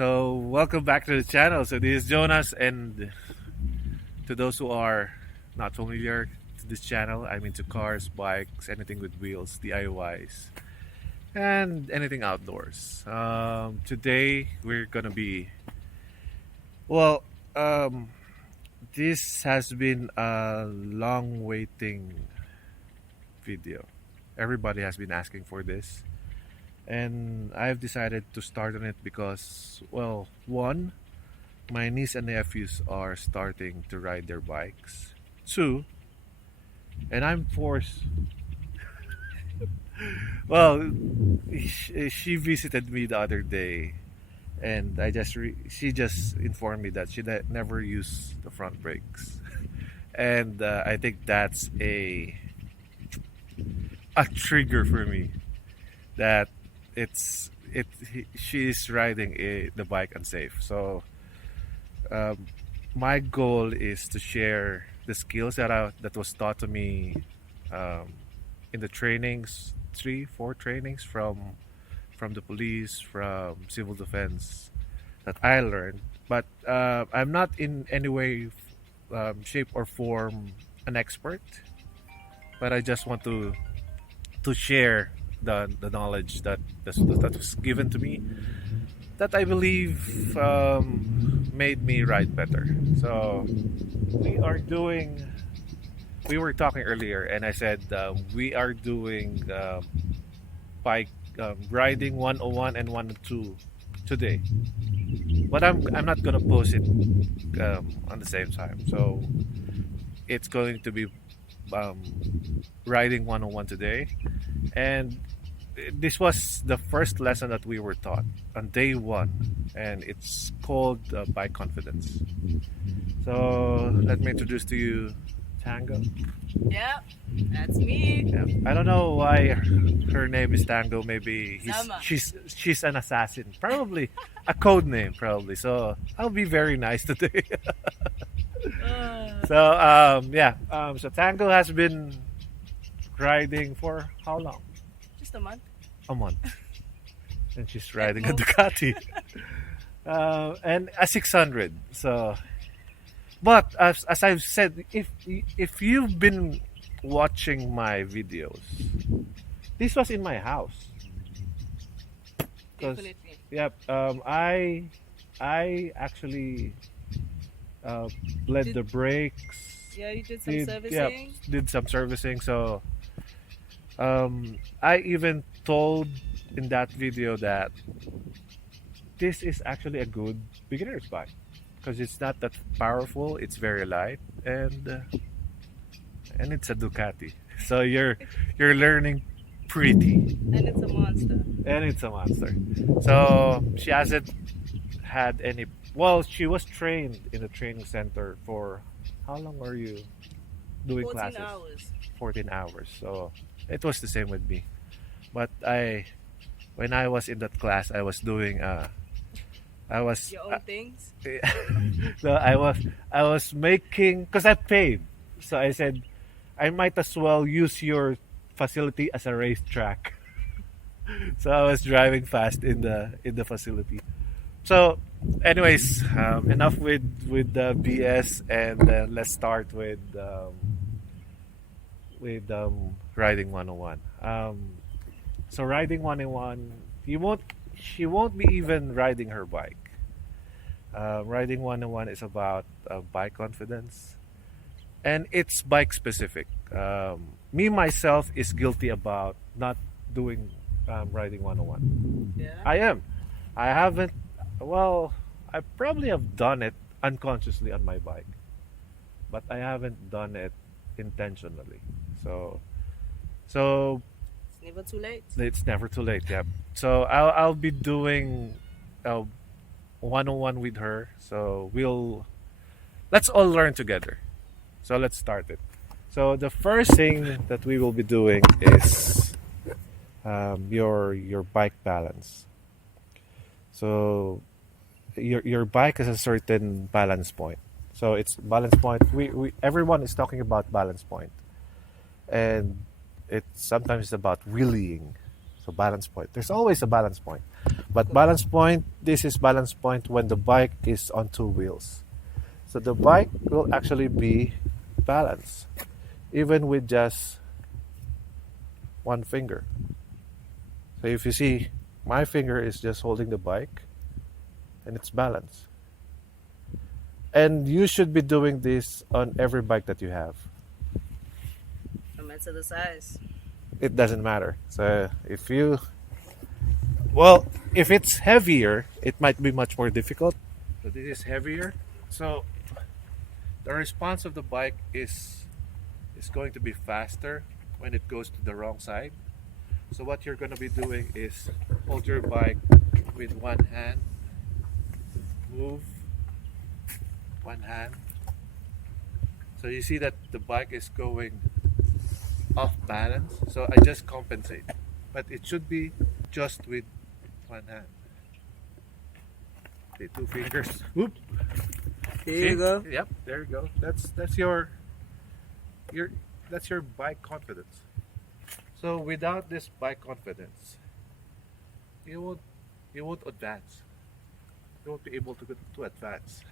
So, welcome back to the channel. So, this is Jonas, and to those who are not familiar to this channel, I'm into cars, bikes, anything with wheels, DIYs, and anything outdoors. Today, we're gonna be well. Um, this has been a long waiting video. Everybody has been asking for this, and I've decided to start on it because, well, one, my niece and nephews are starting to ride their bikes. Two, and I'm forced. Well, she visited me the other day, and she just informed me that never used the front brakes, and I think that's a trigger for me that she's riding the bike unsafe. So um, my goal is to share the skills that was taught to me um, in the trainings, 3 4 trainings from the police, from civil defense, that I learned. But I'm not in any way, shape or form, an expert. But I just want to share the knowledge that was given to me, that I believe made me ride better. So we are doing. We were talking earlier, and I said we are doing bike riding 101 and 102 today. But I'm not gonna post it on the same time. So it's going to be um, riding 101 today, and this was the first lesson that we were taught on day one, and it's called bike confidence. So let me introduce to you Tango. Yep, that's me. Yeah. I don't know why her name is Tango. Maybe Sama. she's an assassin. Probably a code name. Probably. So I'll be very nice today. So yeah. So Tango has been riding for how long? Just a month. A month, and she's At riding a most. Ducati, and a 600. So, but as I've said, if you've been watching my videos, this was in my house. Because Definitely. yep, I actually uh, bled Did the brakes, Yeah, you did some did yeah, servicing. did some servicing. So I even told in that video that this is actually a good beginner's bike because it's not that powerful. It's very light, and it's a Ducati. So you're learning pretty, And it's a monster. and it's a monster. So she hasn't had any. Well, she was trained in a training center for how long were you doing 14 classes? hours. 14 hours. So it was the same with me. But when I was in that class, I was doing I was Your own things. so I was making, because I paid. So I said I might as well use your facility as a racetrack. So I was driving fast in the facility. So, anyways, enough with the BS, and let's start with riding 101. So riding 101, you won't she won't be even riding her bike. Riding 101 is about bike confidence, and it's bike specific. Me myself is guilty about not doing riding 101. Yeah. I am. I haven't. Well, I probably have done it unconsciously on my bike, but I haven't done it intentionally. So, so It's never too late. it's never too late. Yeah. So I'll be doing uh, 101 with her. So let's all learn together. So let's start it. So the first thing that we will be doing is your bike balance. So your bike has a certain balance point. So it's balance point. We everyone is talking about balance point, and it's sometimes about wheeling. So balance point. There's always a balance point. But balance point, this is balance point when the bike is on two wheels. So the bike will actually be balanced even with just one finger. So if you see, my finger is just holding the bike and it's balanced. And you should be doing this on every bike that you have. No matter the size. It doesn't matter. So if you, well, if it's heavier, it might be much more difficult. So this is heavier. So the response of the bike is going to be faster when it goes to the wrong side. So what you're going to be doing is hold your bike with one hand, move one hand. So you see that the bike is going off balance. So I just compensate, but it should be just with one hand. Okay, two fingers. Whoop. Here you go. Yep, there you go. That's your that's your bike confidence. So without this bike confidence, you won't advance. You won't be able to advance.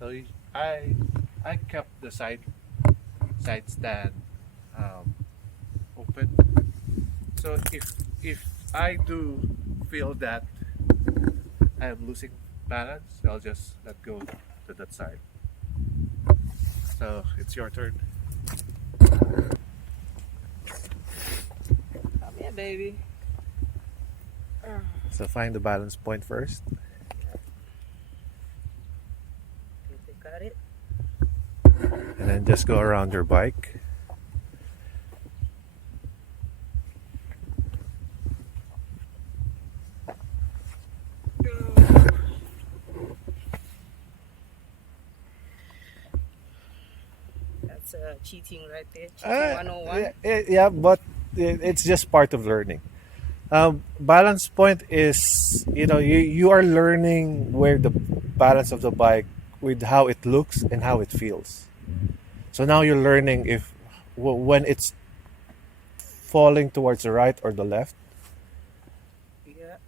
So I kept the side stand open. So if I do feel that I am losing balance, I'll just let go to that side. So it's your turn. Come here, baby. So find the balance point first. Think they got it? And then just go around your bike. That's cheating right there. Cheating 101. Yeah, but it's just part of learning. Balance point is, you are learning where the balance of the bike with how it looks and how it feels. So now you're learning if when it's falling towards the right or the left. Yeah.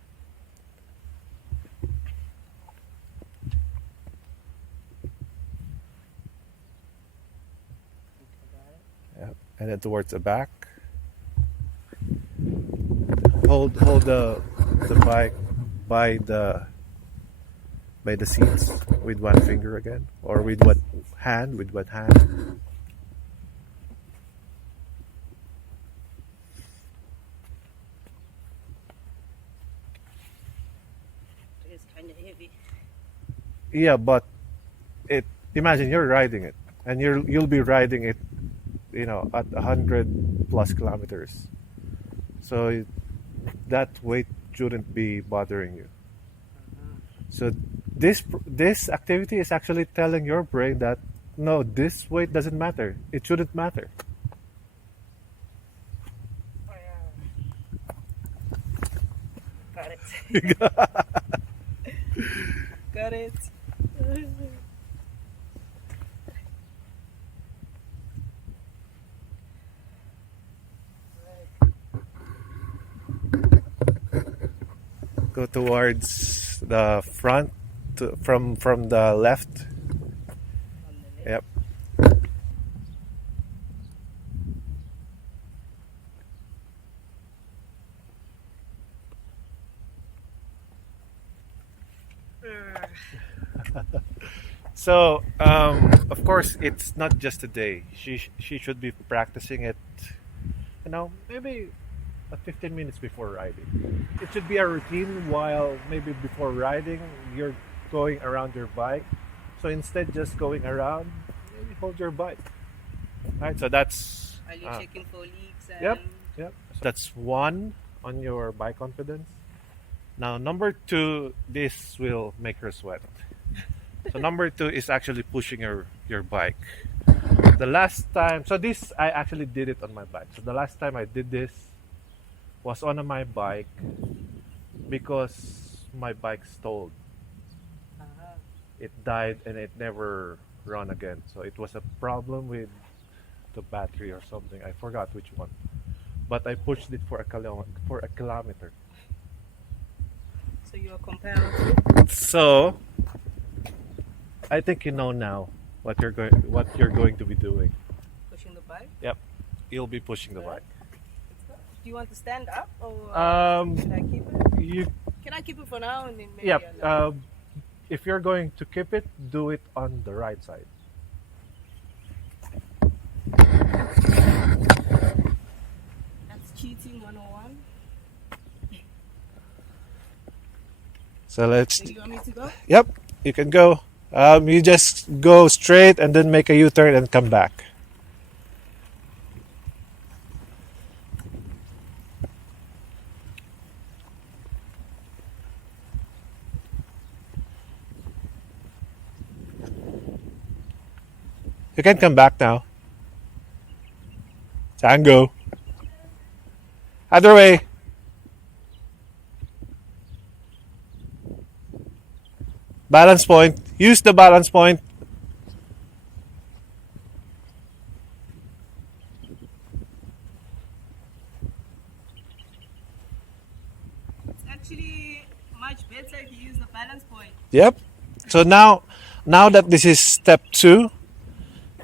Think I got it. Yeah, and then towards the back. Hold the bike by the seats with one finger again, or with what hand? With what hand? It's kind of heavy. Yeah, but it. Imagine you're riding it, and you'll be riding it, at 100+ kilometers. So that weight shouldn't be bothering you. So this activity is actually telling your brain that no, this weight doesn't matter. It shouldn't matter. Oh, yeah. Got it. Got it. Go towards the front, from the left. On the left. Yep. So, of course, it's not just a day. She should be practicing it, maybe 15 minutes before riding. It should be a routine while maybe before riding, you're going around your bike. So instead just going around, maybe hold your bike. Right? So that's Are you checking for leaks? And Yep. Yep. So that's one on your bike confidence. Now number two, this will make her sweat. So number two is actually pushing your bike. The last time, so this I actually did it on my bike. So the last time I did this was on my bike because my bike stalled. It died and it never run again. So it was a problem with the battery or something. I forgot which one, but I pushed it for a kilometer. So you are compelled. So I think you know now what you're going to be doing. Pushing the bike. Yep, you'll be pushing the bike. Do you want to stand up or Um, should I keep it? you Can I keep it for now and then maybe Yep. I'll If you're going to keep it, do it on the right side. That's cheating 101. So let's. Do you want me to go? Yep, you can go. You just go straight and then make a U-turn and come back. You can come back now. Tango. Other way. Balance point. Use the balance point. It's actually much better if you use the balance point. Yep. So now that this is step 2,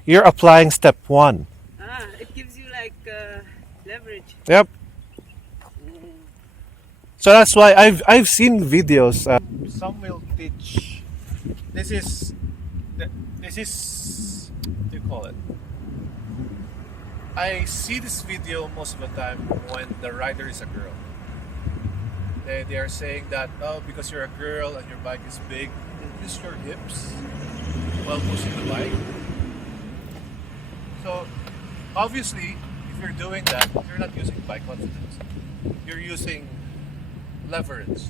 you're applying step 1. It gives you like leverage. Yep. So that's why I've seen videos. Some will teach. This is what do you call it? I see this video most of the time when the rider is a girl. They are saying that, oh, because you're a girl and your bike is big, use your hips while pushing the bike. So obviously, if you're doing that, you're not using bike confidence. You're using leverage.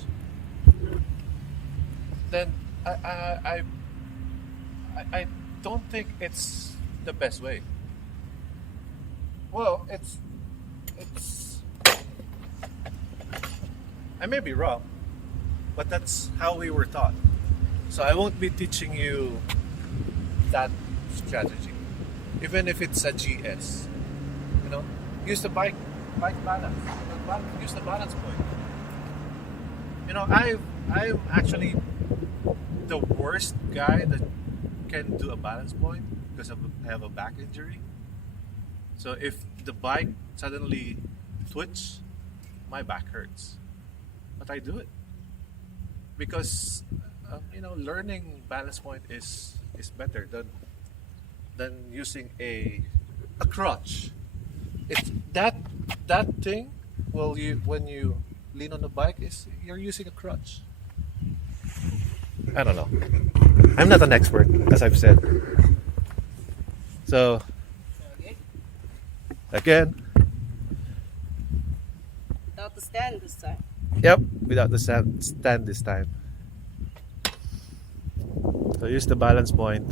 Then I don't think it's the best way. Well, it's I may be wrong, but that's how we were taught. So I won't be teaching you that strategy, even if it's a GS. You know, use the bike balance. Use the balance point. You know, I'm actually the worst guy that can do a balance point because I have a back injury. So if the bike suddenly twitch, my back hurts. But I do it because learning balance point is better than using a crutch. It's that thing. Well, when you lean on the bike, you're using a crutch. I don't know. I'm not an expert, as I've said. So Okay. again, Without the stand this time. yep, without the stand this time. So use the balance point.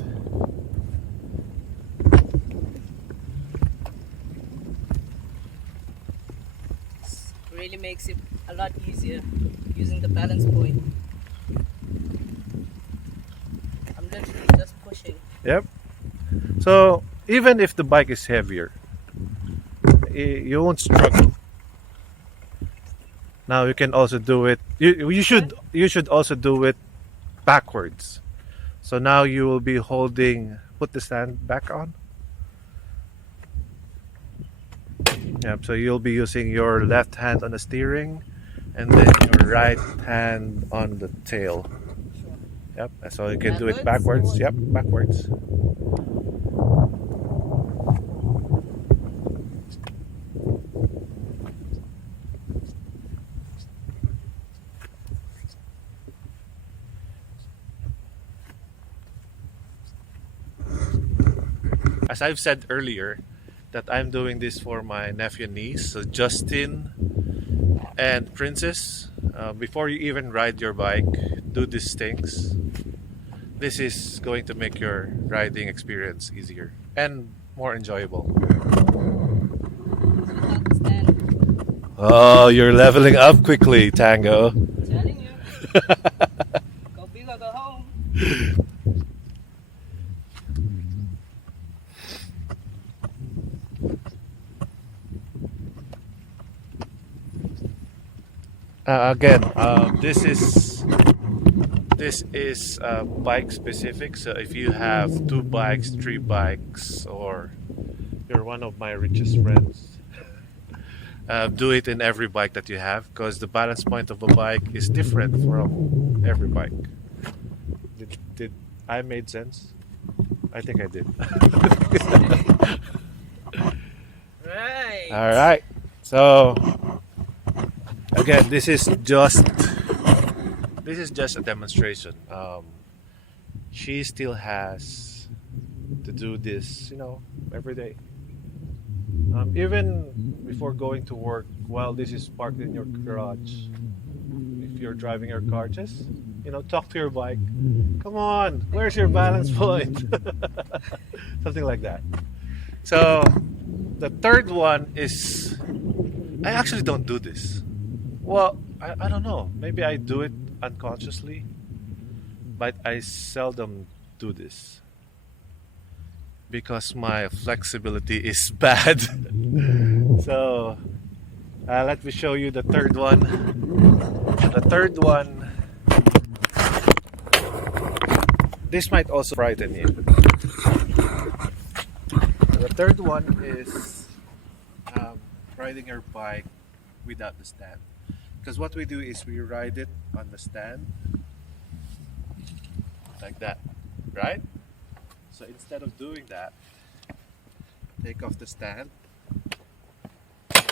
Really makes it a lot easier using the balance point. I'm literally just pushing. Yep. So even if the bike is heavier, you won't struggle. Now you can also do it. You should also do it backwards. So now you will be holding. Put the stand back on. Yep. So you'll be using your left hand on the steering, and then your right hand on the tail. Yep. So you can do it backwards. Yep. Backwards. As I've said earlier, that I'm doing this for my nephew and niece, so Justin and Princess. Before you even ride your bike, do these things. This is going to make your riding experience easier and more enjoyable. Without the stand. Oh, you're leveling up quickly, Tango. Telling you. Go big or go home. Again, this is bike specific. So if you have two bikes, three bikes, or you're one of my richest friends, do it in every bike that you have, because the balance point of a bike is different from every bike. Did I made sense? I think I did. Right. All right. So again, this is just a demonstration. She still has to do this, every day. Even before going to work, while this is parked in your garage, if you're driving your car, just talk to your bike. Come on, where's your balance point? Something like that. So the third one is, I actually don't do this. Well, I don't know. Maybe I do it unconsciously, but I seldom do this because my flexibility is bad. So let me show you the third one. The third one, this might also frighten you. The third one is riding your bike without the stand. Because what we do is we ride it on the stand like that, right? So instead of doing that, take off the stand and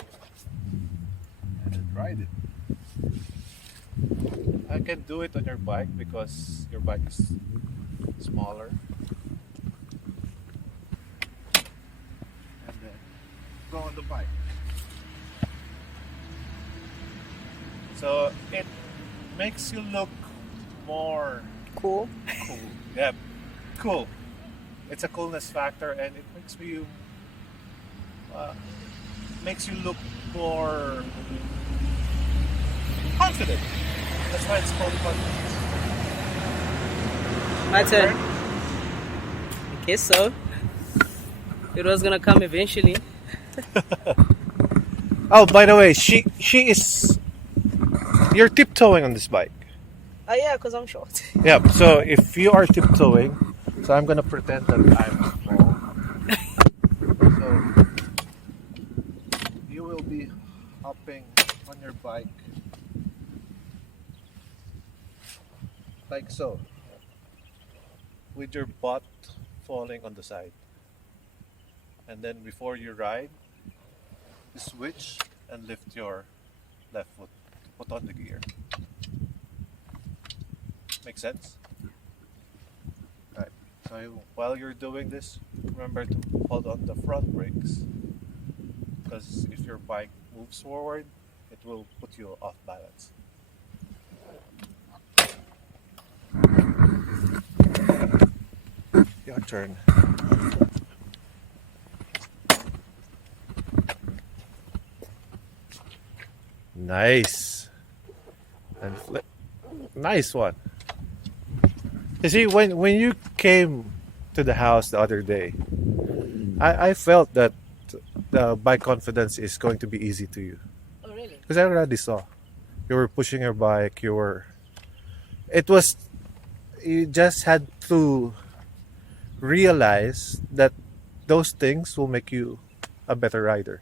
then ride it. I can do it on your bike because your bike is smaller. And then go on the bike. So it makes you look more Cool. cool. Yeah, cool. It's a coolness factor, and it makes you look more confident. That's why it's called confidence. My turn. I guess so. It was gonna come eventually. Oh, by the way, she is. You're tiptoeing on this bike. Oh yeah, because I'm short. Yeah. So if you are tiptoeing, so I'm gonna pretend that I'm tall. So you will be hopping on your bike like so, with your butt falling on the side. And then before you ride, you switch and lift your left foot to put on the gear. Make sense? Right. So while you're doing this, remember to hold on the front brakes, because if your bike moves forward, it will put you off balance. Your turn. Nice. And flip. Nice one. You see, when you came to the house the other day, I felt that the bike confidence is going to be easy to you. Oh really? Because I already saw. You were pushing your bike, it was, you just had to realize that those things will make you a better rider.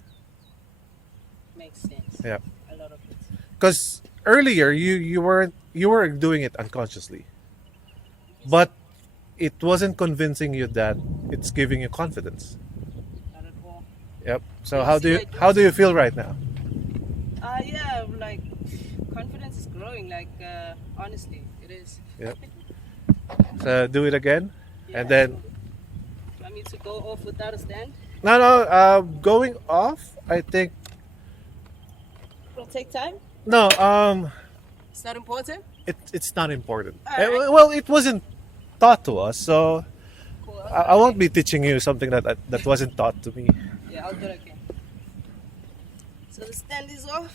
Makes sense. Yeah. A lot of it. Because earlier you were doing it unconsciously, but it wasn't convincing you that it's giving you confidence. Not at all. Yep. So Yes, how do you feel right now? Yeah, like confidence is growing. Like honestly, it is. Yep. So do it again, Yeah. and then Want me to go off without a stand? no, going off. I think It'll take time. no. It's not important. It's not important. Alright. Well, it wasn't taught to us, so Cool. I won't be teaching you something that wasn't taught to me. Yeah, I'll do it again. So the stand is off.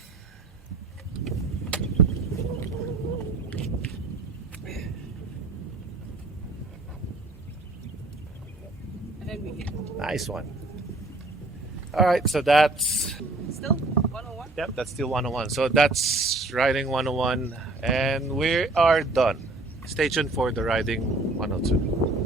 And we hit. Nice one. All right, so that's Still 101. Yep, that's still 101. So that's riding 101, and we are done. Stay tuned for the riding 102.